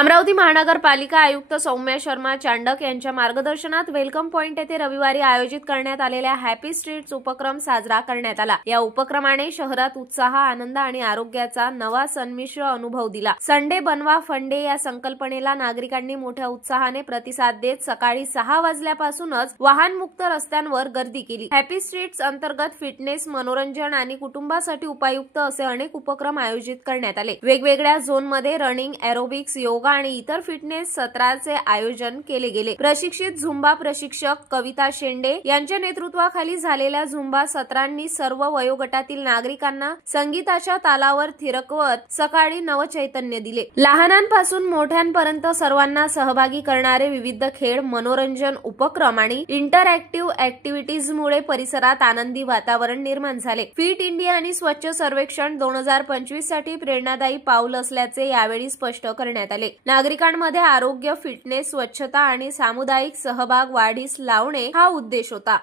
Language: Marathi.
अमरावती महानगरपालिका आयुक्त सौम्या शर्मा चांडक यांच्या मार्गदर्शनात वेलकम पॉइंट येथे रविवारी आयोजित करण्यात आलेल्या हॅपी स्ट्रीट्स उपक्रम साजरा करण्यात आला। या उपक्रमाने शहरात उत्साह, आनंद आणि आरोग्याचा नवा संमिश्र अनुभव दिला। संडे बनवा फंडे या संकल्पनेला नागरिकांनी मोठ्या उत्साहाने प्रतिसाद देत सकाळी 6 वाजल्यापासूनच वाहनमुक्त रस्त्यांवर गर्दी केली। हॅपी स्ट्रीट्स अंतर्गत फिटनेस, मनोरंजन आणि कुटुंबासाठी उपयुक्त असे अनेक उपक्रम आयोजित करण्यात आले। वेगवेगळ्या झोनमध्ये रनिंग, एरोबिक्स, योगा आणि इतर फिटनेस सत्राचे आयोजन केले गेले। प्रशिक्षित झुंबा प्रशिक्षक कविता शेंडे यांच्या नेतृत्वाखाली झालेल्या झुंबा सत्रांनी सर्व वयोगटातील नागरिकांना संगीताच्या तालावर थिरकवत सकाळी नवचैतन्य दिले। लहानांपासून मोठ्यांपर्यंत सर्वांना सहभागी करणारे विविध खेळ, मनोरंजन उपक्रम आणि इंटरॅक्टिव्ह ऍक्टिव्हिटीजमुळे परिसरात आनंदी वातावरण निर्माण झाले। फिट इंडिया आणि स्वच्छ सर्वेक्षण 2025 साठी प्रेरणादायी पाऊल असल्याचे यावेळी स्पष्ट करण्यात आले। नागरिकांमध्ये आरोग्य, फिटनेस, स्वच्छता आणि सामुदायिक सहभाग वाढीस लावणे हा उद्देश होता।